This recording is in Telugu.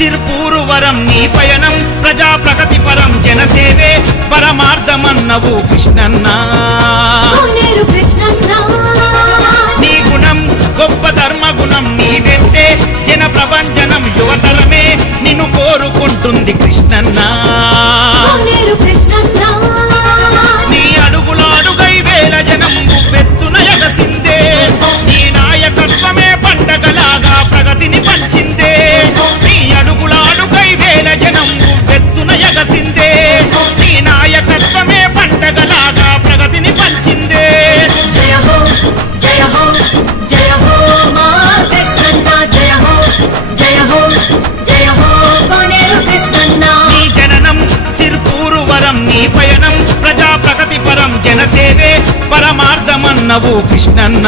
సిర్పూరు వరం నీ పయనం ప్రజా ప్రగతి పరం జనసేవే పరమార్థమన్నవు కృష్ణన్న నీ గుణం గొప్ప ధర్మ గుణం నీ వెంటే జన ప్రపంచనం యువతరమే నిన్ను కోరుకుంటుంది కృష్ణన్న నీ అడుగుల అడుగై వేల జనం నువ్వెత్తున ఎగసిందే నీ నాయకత్వమే పండగలాగా ప్రగతిని పంచిందే నీ అడుగుల అడుగై వేల జనం నువ్వెత్తున ఎగసిందే నీ నాయకత్వమే పండగలాగా ప్రగతిని పంచిందే జయ హో జయ హో జయ హో మా కృష్ణన్న జయ హో జయ హో జయ హో కోనేరు కృష్ణన్న నీ జననం సిర్పూరు వరం నీ పయనం ప్రజా ప్రగతి పరం జనసేవే పరమార్థమన్నవు కృష్ణన్న